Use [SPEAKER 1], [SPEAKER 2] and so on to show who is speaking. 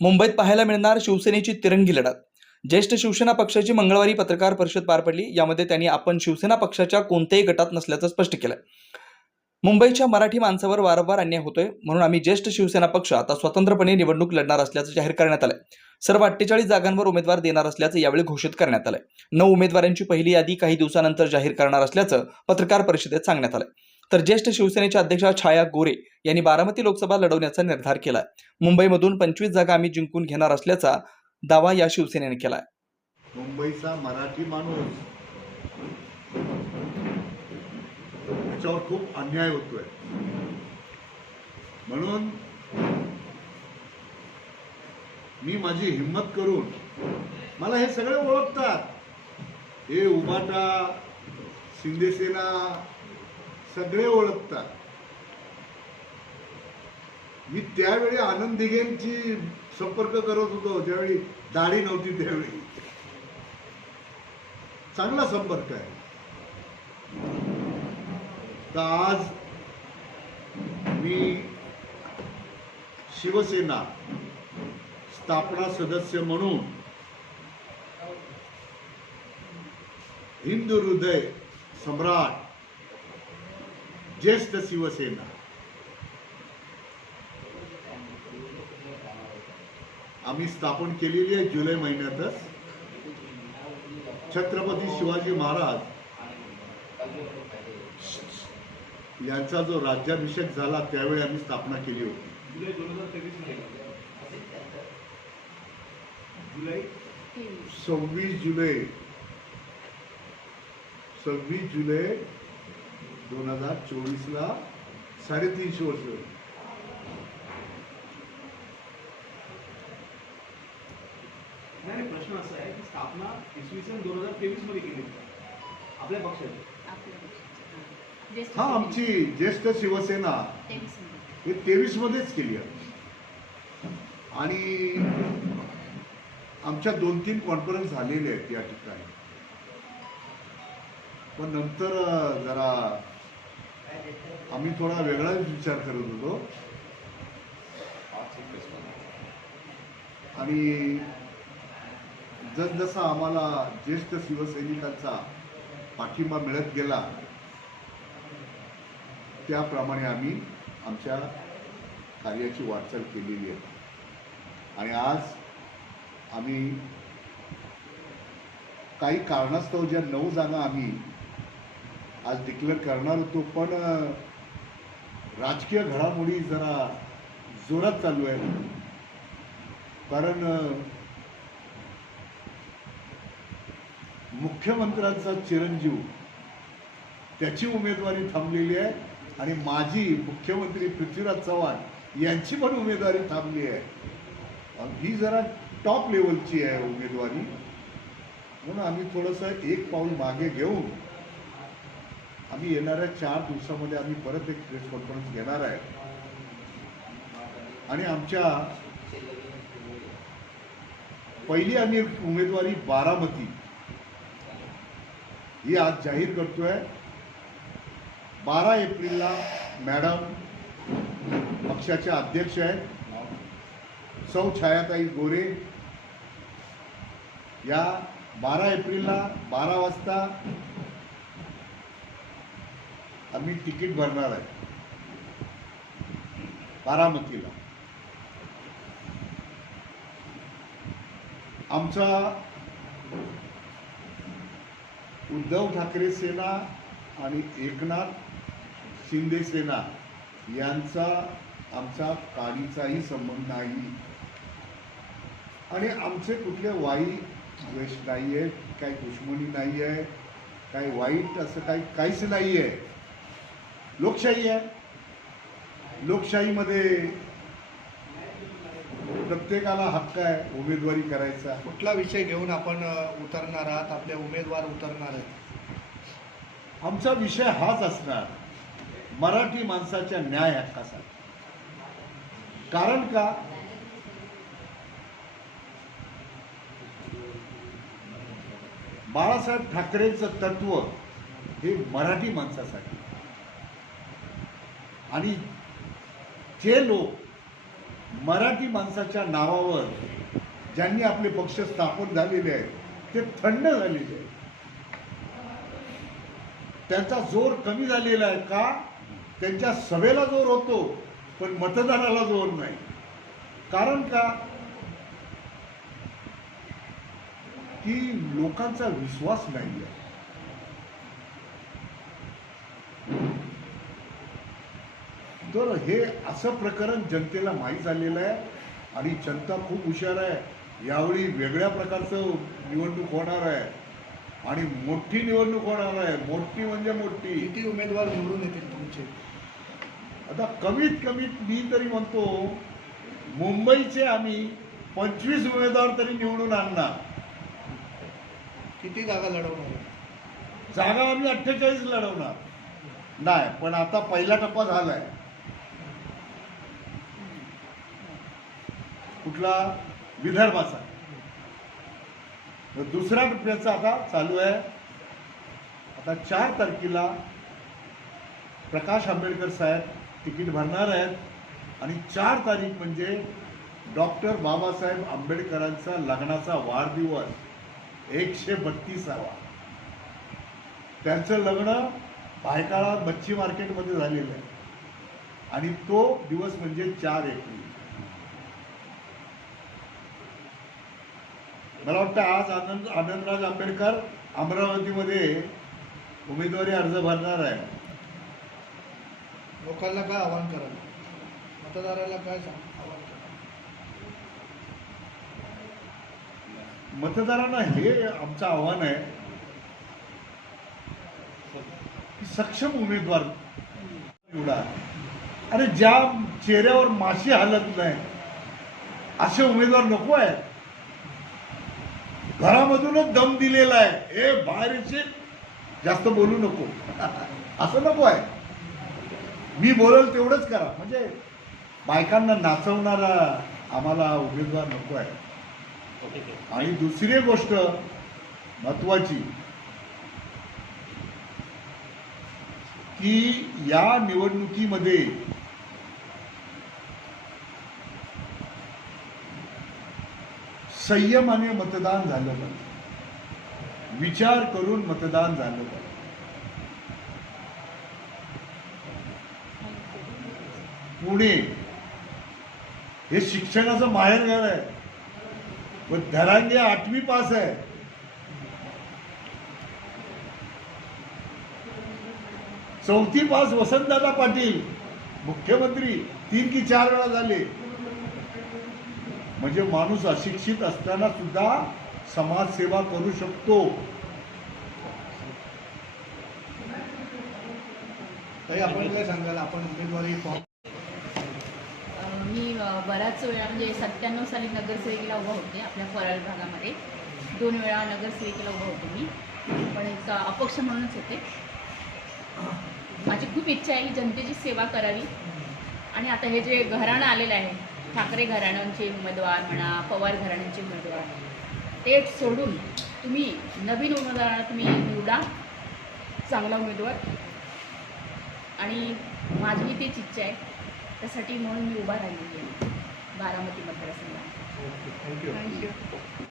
[SPEAKER 1] मुंबईत पाहायला मिळणार शिवसेनेची तिरंगी लढत. ज्येष्ठ शिवसेना पक्षाची मंगळवारी पत्रकार परिषद पार पडली. यामध्ये त्यांनी आपण शिवसेना पक्षाच्या कोणत्याही गटात नसल्याचं स्पष्ट केलं. मुंबईच्या मराठी माणसावर वारंवार अन्याय होतोय. म्हणून आम्ही ज्येष्ठ शिवसेना पक्ष आता स्वतंत्रपणे निवडणूक लढणार असल्याचं जाहीर करण्यात आलंय. सर्व अठ्ठेचाळीस जागांवर उमेदवार देणार असल्याचं यावेळी घोषित करण्यात आलंय. नऊ उमेदवारांची पहिली यादी काही दिवसानंतर जाहीर करणार असल्याचं पत्रकार परिषदेत सांगण्यात आलंय. तर ज्येष्ठ शिवसेनेच्या अध्यक्षा छाया गोरे यांनी बारामती लोकसभा लढवण्याचा निर्धार केलाय. मुंबईमधून पंचवीस जागा आम्ही जिंकून घेणार असल्याचा दावा या शिवसेनेने केलाय.
[SPEAKER 2] मुंबईचा मराठी माणूस त्याच्यावर खूप अन्याय होतोय. म्हणून मी माझी हिंमत करून मला हे सगळे ओळखतात. हे उबाटा शिंदेसेना सगळे ओळखतात. मी त्यावेळी आनंद दिघेंची संपर्क करत होतो ज्यावेळी दाढी नव्हती त्यावेळी. चांगला संपर्क आहे. तर आज मी शिवसेना स्थापना सदस्य म्हणून हिंदू हृदय सम्राट ज्येष्ठ शिवसेना. आम्ही स्थापन केलेली आहे जुलै महिन्यातच. छत्रपती शिवाजी महाराज यांचा जो राज्याभिषेक झाला त्यावेळी आम्ही स्थापना केली होती. सव्वीस जुलै. सव्वीस जुलै दोन हजार चोवीसला साडेतीनशे वर्ष.
[SPEAKER 3] नाही नाही, प्रश्न असा आहे की स्थापना इसवी सन दोन हजार तेवीसमध्ये केली होती. आपल्या पक्षाची.
[SPEAKER 4] हां.
[SPEAKER 2] आमची ज्येष्ठ शिवसेना. हे तेवीस मध्येच केली आहे आणि आमच्या दोन तीन कॉन्फरन्स झालेले आहेत या ठिकाणी पण नंतर जरा आम्ही थोडा वेगळाच विचार करत होतो. आणि जसजसा आम्हाला ज्येष्ठ शिवसैनिकांचा पाठिंबा मिळत गेला त्याप्रमाणे आम्ही आमच्या कार्याची वाटचाल केलेली आहे. आणि आज आम्ही काही कारणास्तव ज्या नऊ जागा आम्ही आज डिक्लेअर करणार होतो पण राजकीय घडामोडी जरा जोरात चालू आहे. कारण मुख्यमंत्र्यांचा चिरंजीव त्याची उमेदवारी थांबलेली आहे आणि माजी मुख्यमंत्री पृथ्वीराज चव्हाण यांची पण उमेदवारी थांबली आहे. ही जरा टॉप लेवलची आहे उमेदवारी. म्हणून आम्ही थोडंसं एक पाऊल मागे घेऊन आम्ही येणाऱ्या चार दिवसामध्ये आम्ही परत एक प्रेस कॉन्फरन्स घेणार आहे. आणि आमच्या पहिली आम्ही उमेदवारी बारामती. ही आज जाहीर करतोय. बारा एप्रिलला मॅडम पक्षाच्या अध्यक्ष आहेत. सौ छायाताई गोरे या बारा एप्रिलला बारा वाजता आम्ही तिकीट भरणार आहे. बारामतीला. आमचा उद्धव ठाकरे सेना आणि एकनाथ शिंदे सेना यांचा आमचा काडीचाही संबंध नाही. आणि आमचे कुठले वाईट द्वेष नाही आहे काही दुश्मनी नाही आहे काही वाईट असं काही काहीच नाही आहे लोकशाही आहे. लोकशाहीमध्ये प्रत्येकाला हक्क आहे उमेदवारी करायचा
[SPEAKER 5] कुठला विषय घेऊन आपण उतरणार आहात? आपले उमेदवार उतरणार आहेत.
[SPEAKER 2] आमचा विषय हाच असणार. मराठी माणसाच्या न्याय हक्कासाठी. कारण का? बाळासाहेब ठाकरेंचं तत्व हे मराठी माणसासाठी. आणि जे लोक मराठी माणसाच्या नावावर ज्यांनी आपले पक्ष स्थापन झालेले आहेत ते थंड झालेले आहेत. त्यांचा जोर कमी झालेला आहे का? त्यांच्या सभेला जोर होतो पण मतदानाला जोर नाही. कारण का? की लोकांचा विश्वास नाही आहे तर हे असं प्रकरण जनतेला माहीत झालेलं आहे आणि जनता खूप हुशार आहे. यावेळी वेगळ्या प्रकारचं निवडणूक होणार आहे. आणि मोठी निवडणूक होणार आहे. मोठी म्हणजे मोठी.
[SPEAKER 5] किती उमेदवार निवडून येतील तुमचे?
[SPEAKER 2] आता कमीत कमीत मी तरी म्हणतो मुंबईचे आम्ही पंचवीस उमेदवार तरी निवडून आणणार.
[SPEAKER 5] किती जागा लढवणार?
[SPEAKER 2] जागा आम्ही अठ्ठेचाळीस लढवणार. नाही पण आता पहिला टप्पा झालाय. कुठला विदर्भाचा. तर दुसऱ्या टप्प्याचा आता चालू आहे. आता चार तारखेला प्रकाश आंबेडकर साहेब तिकीट भरणार आहेत. आणि चार तारीख म्हणजे डॉक्टर बाबासाहेब आंबेडकरांचा लग्नाचा वाढदिवस एकशे बत्तीसावा. त्यांचं लग्न भायकाळा मच्छी मार्केटमध्ये झालेलं आहे. आणि तो दिवस म्हणजे चार एप्रिल. मला वाटतं आज आनंद आनंदराज आंबेडकर अमरावतीमध्ये उमेदवारी अर्ज भरणार आहे.
[SPEAKER 5] लोकांना काय आवाहन कराल? मतदाराला काय सांग आवाहन कराल?
[SPEAKER 2] मतदारांना हे आमचं आव्हान आहे की सक्षम उमेदवार निवडा. अरे ज्या चेहऱ्यावर माशी हालत नाही असे उमेदवार नको आहे घरामधूनच दम दिलेला आहे. हे बाहेरचे जास्त बोलू नको. असं नको आहे. मी बोलल तेवढंच करा. म्हणजे बायकांना नाचवणारा आम्हाला उमेदवार नको आहे. आणि दुसरी गोष्ट महत्वाची की या निवडणुकीमध्ये संयमाने मतदान झालं पाहिजे. विचार करून मतदान झालं पाहिजे. पुणे हे शिक्षणाचं माहेरघर आहे. पण धरांगे आठवी पास आहे. चौथी पास वसंतदादा पाटील मुख्यमंत्री तीन की चार वेळा झाले. म्हणजे माणूस अशिक्षित असताना सुद्धा समाजसेवा करू शकतो.
[SPEAKER 5] आपण काय सांगाल? आपण उमेदवारी फॉर्म
[SPEAKER 4] मी बऱ्याच वेळा म्हणजे सत्त्याण्णव साली नगरसेविकेला उभा होते आपल्या परळ भागामध्ये. दोन वेळा नगरसेविकेला उभा होते मी. पण एक अपक्ष म्हणूनच होते. माझी खूप इच्छा आहे की जनतेची सेवा करावी. आणि आता हे जे घराणं आलेलं आहे ठाकरे घराण्यांचे उमेदवार म्हणा पवार घराण्यांचे उमेदवार ते सोडून तुम्ही नवीन उमेदवारांना तुम्ही निवडा चांगला उमेदवार. आणि माझी तीच इच्छा आहे. त्यासाठी म्हणून मी उभा राहिलेली आहे बारामती मतदारसंघात.
[SPEAKER 5] थँक्यू.